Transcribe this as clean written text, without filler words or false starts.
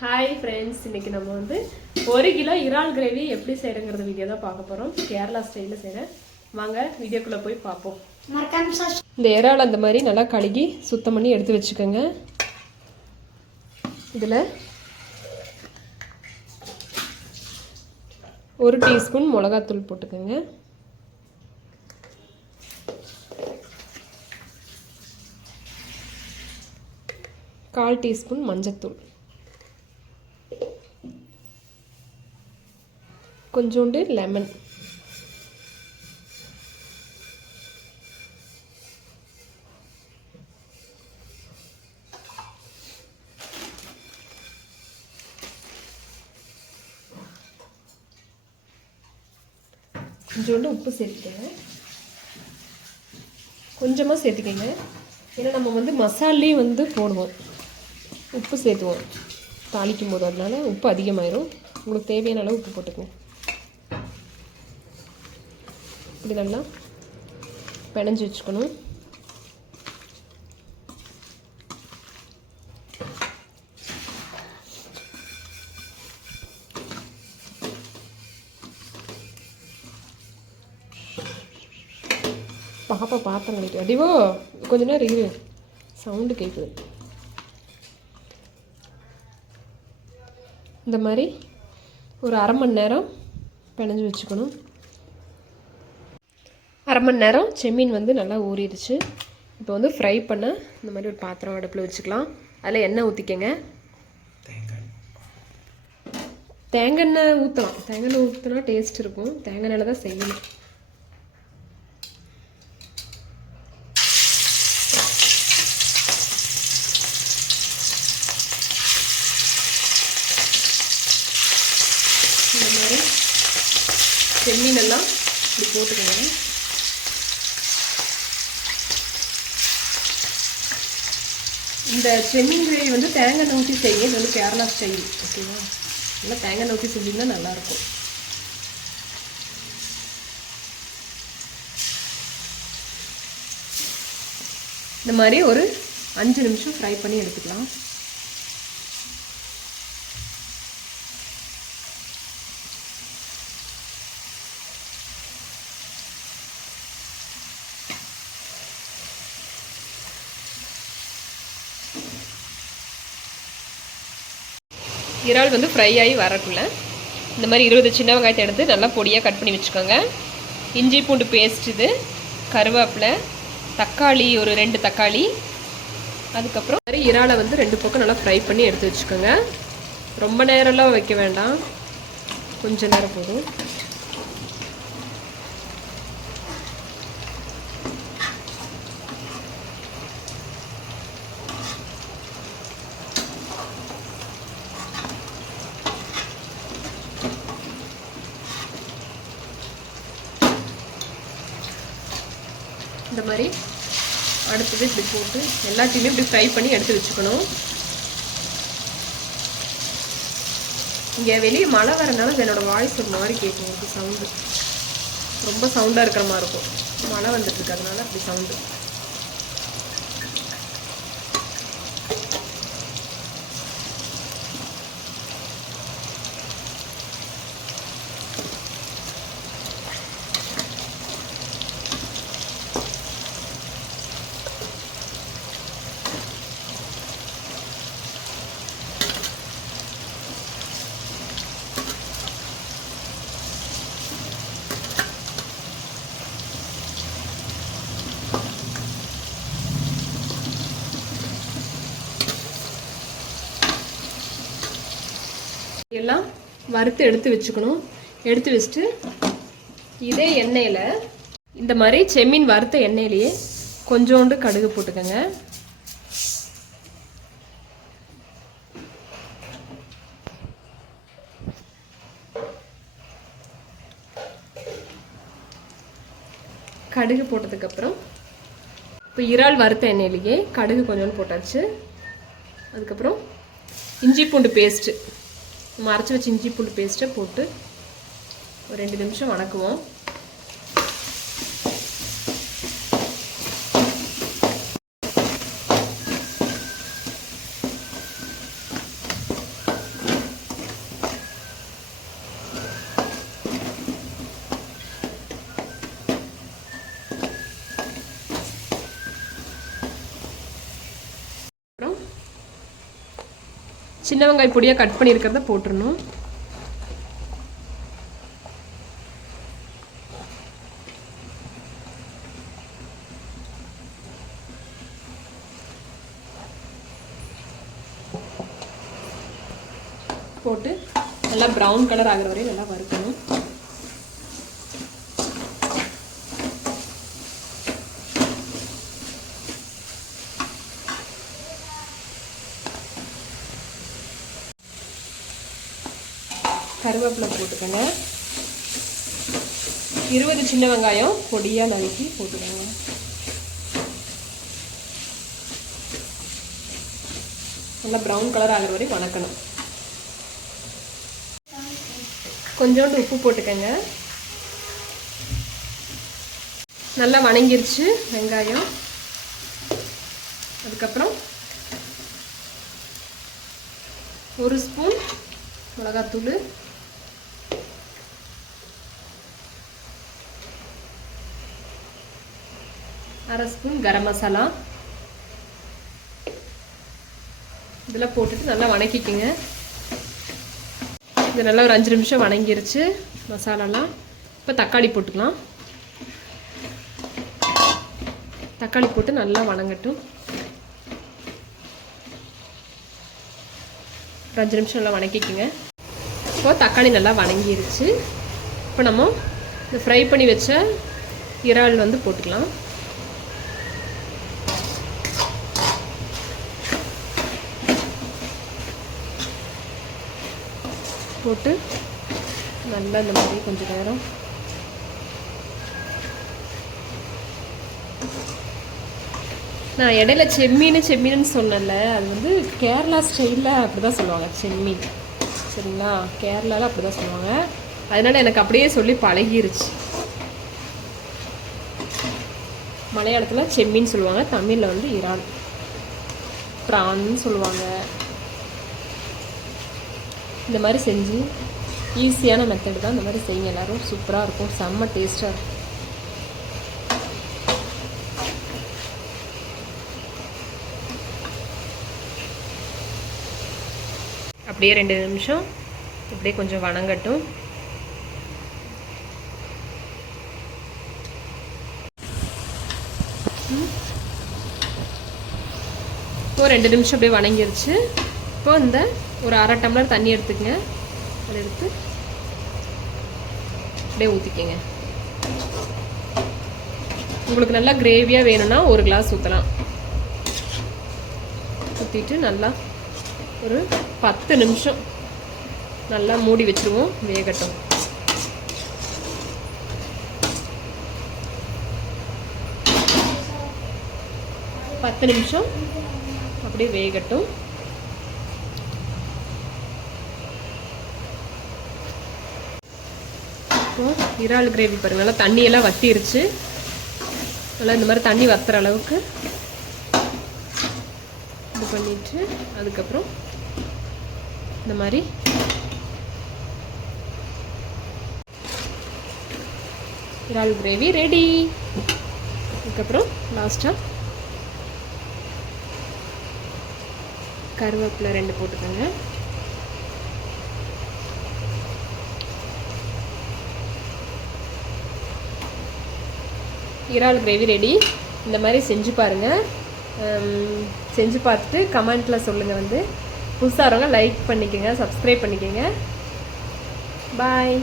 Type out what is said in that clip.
Hi friends, இன்னைக்கு நம்ம வந்து 1 கிலோ இறால் கிரேவி எப்படி செய்யறங்கிறத வீடியோ தான் பார்க்க போகிறோம். கேரளா ஸ்டைலில் செய்கிறேன். வாங்க வீடியோக்குள்ளே போய் பார்ப்போம். இந்த இறால் அந்த மாதிரி நல்லா கழுகி சுத்தம் பண்ணி எடுத்து வச்சுக்கோங்க. இதில் 1 டீஸ்பூன் மிளகாத்தூள் போட்டுக்கோங்க. கால் டீஸ்பூன் மஞ்சத்தூள், கொஞ்சோண்டு லெமன், கொஞ்சோண்டு உப்பு சேர்த்துக்கங்க. கொஞ்சமாக சேர்த்துக்கங்க, ஏன்னா நம்ம வந்து மசாலையும் வந்து போடுவோம், உப்பு சேர்த்துவோம் தாளிக்கும் போது, அதனால உப்பு அதிகமாயிரும். உங்களுக்கு தேவையான அளவு உப்பு போட்டுக்கோங்க. இப்படி நல்லா பிணைஞ்சு வச்சுக்கணும். பாப்பா பாத்திரம் கழிட்டு அடிவோ கொஞ்ச நேரம் இரு, சவுண்டு கேட்குது. இந்த மாதிரி ஒரு 1/2 மணி நேரம் பிணைஞ்சு வச்சுக்கணும். 1/2 மணி நேரம் செம்மீன் வந்து நல்லா ஊறிடுச்சு. இப்போ வந்து ஃப்ரை பண்ண இந்த மாதிரி ஒரு பாத்திரம் அடுப்பில் வச்சுக்கலாம். அதில் எண்ணெய் ஊற்றிக்கங்க. தேங்காய் எண்ணெய் ஊற்றலாம். தேங்காய் எண்ணெய் ஊற்றினா டேஸ்ட் இருக்கும். தேங்காய் எண்ணெயில் தான் செய்யணும். இந்த மாதிரி செம்மீன் எல்லாம் இப்படி போட்டுக்கோங்க. இந்த செம்மீன் கிரேவி வந்து தேங்காய் ஊற்றி செய்யுங்க. இது வந்து கேரளா ஸ்டைல், ஓகேவா? நல்லா தேங்காய் ஊற்றி செஞ்சிங்கன்னா நல்லாயிருக்கும். இந்த மாதிரி ஒரு 5 நிமிஷம் ஃப்ரை பண்ணி எடுத்துக்கலாம். இறால் வந்து ஃப்ரை ஆகி வரக்குள்ள இந்த மாதிரி 20 சின்ன வெங்காயத்தை எடுத்து நல்லா பொடியாக கட் பண்ணி வச்சுக்கோங்க. இஞ்சி பூண்டு பேஸ்ட், இது கருவேப்பிலை, தக்காளி ஒரு 2 தக்காளி, அதுக்கப்புறம் இறாலை வந்து 2 பக்கம் நல்லா ஃப்ரை பண்ணி எடுத்து வச்சுக்கோங்க. ரொம்ப நேரம்லாம் வைக்க வேண்டாம், கொஞ்ச நேரம் போதும். இந்த மாதிரி அடுத்தது இப்படி போட்டு எல்லாத்தையுமே இப்படி ஃப்ரை பண்ணி எடுத்து வச்சுக்கணும். இங்கே வெளியே மழை வரனால என்னோட வாய்ஸ் ஒரு மாதிரி கேட்கும். இது சவுண்டு ரொம்ப சவுண்டாக இருக்கிற மாதிரி இருக்கும். மழை வந்துட்டு இருக்கிறதுனால அப்படி சவுண்டு. எல்லாம் வறுத்து எடுத்து வச்சுக்கணும். எடுத்து வச்சுட்டு இதே எண்ணெயில் இந்த மாதிரி செம்மீன் வறுத்த எண்ணெயிலேயே கொஞ்சோண்டு கடுகு போட்டுக்கோங்க. கடுகு போட்டதுக்கப்புறம் இப்போ இறால் வறுத்த எண்ணெயிலேயே கடுகு கொஞ்சோண்டு போட்டாச்சு. அதுக்கப்புறம் இஞ்சி பூண்டு பேஸ்ட்டு, நம்ம அரைச்சி வச்சு இஞ்சி பூண்டு பேஸ்ட்டை போட்டு ஒரு 2 நிமிஷம் வணக்குவோம். சின்ன வெங்காயம் பொடியாக கட் பண்ணியிருக்கிறத போட்டுடணும். போட்டு நல்லா ப்ரௌன் கலர் ஆகிற வரையும் நல்லா வறுக்கணும். கருவேப்பிலை போட்டுக்கோங்க. 20 சின்ன வெங்காயம் பொடியாக நறுக்கி போட்டுக்கோங்க. நல்லா ப்ரௌன் கலர் ஆகிற வரையும் வணக்கணும். கொஞ்சோண்டு உப்பு போட்டுக்கோங்க. நல்லா வணங்கிருச்சு வெங்காயம். அதுக்கப்புறம் 1 ஸ்பூன் மிளகாத்தூள், 1/2 ஸ்பூன் கரம் மசாலா இதெல்லாம் போட்டுட்டு நல்லா வணக்கிக்கோங்க. இது நல்லா ஒரு 5 நிமிஷம் வணங்கிருச்சு மசாலாலாம். இப்போ தக்காளி போட்டுக்கலாம். தக்காளி போட்டு நல்லா வணங்கட்டும். ஒரு 5 நிமிஷம் நல்லா வணக்கிக்கோங்க. இப்போ தக்காளி நல்லா வணங்கிருச்சு. இப்போ நம்ம இந்த ஃப்ரை பண்ணி வச்ச இறால் வந்து போட்டுக்கலாம். போட்டு நல்லா இந்த மாதிரி கொஞ்சம் நேரம் நான் இடையில செம்மீன்னு சொன்னேன்ல, அது வந்து கேரளா ஸ்டைலில் அப்படி தான் சொல்லுவாங்க செம்மீன். சரிங்களா, கேரளாவில் அப்படி தான் சொல்லுவாங்க. அதனால் எனக்கு அப்படியே சொல்லி பழகிருச்சு. மலையாளத்தில் செம்மீன் சொல்லுவாங்க, தமிழில் வந்து இறால் ப்ரான்னு சொல்லுவாங்க. இந்த மாதிரி செஞ்சு ஈஸியான மெத்தடு தான். இந்த மாதிரி செய்யுங்க எல்லோரும். சூப்பராக இருக்கும், செம்ம டேஸ்ட்டாக இருக்கும். அப்படியே 2 நிமிஷம் அப்படியே கொஞ்சம் வணங்கட்டும். இப்போ 2 நிமிஷம் அப்படியே வணங்கிருச்சு. இப்போ இந்த ஒரு 1/2 டம்ளர் தண்ணி எடுத்துக்கங்க. அதை எடுத்து அப்படியே ஊற்றிக்கங்க. உங்களுக்கு நல்லா கிரேவியாக வேணும்னா 1 கிளாஸ் ஊற்றலாம். ஊற்றிட்டு நல்லா ஒரு 10 நிமிஷம் நல்லா மூடி வச்சுருவோம், வேகட்டும். பத்து நிமிஷம் அப்படியே வேகட்டும். இறால் கிரேவி பாருங்கள், நல்லா தண்ணியெல்லாம் வற்றிருச்சு. நல்லா இந்த மாதிரி தண்ணி வத்துற அளவுக்கு இது பண்ணிட்டு அதுக்கப்புறம் இந்த மாதிரி இறால் கிரேவி ரெடி. அதுக்கப்புறம் லாஸ்ட்டாக கருவேப்பிலை 2 போட்டுக்கோங்க. இறால் கிரேவி ரெடி. இந்த மாதிரி செஞ்சு பாருங்கள். செஞ்சு பார்த்துட்டு கமெண்ட்டில் சொல்லுங்கள். வந்து புதுசாக வரவங்க லைக் பண்ணிக்கோங்க, சப்ஸ்கிரைப் பண்ணிக்கோங்க. பாய்.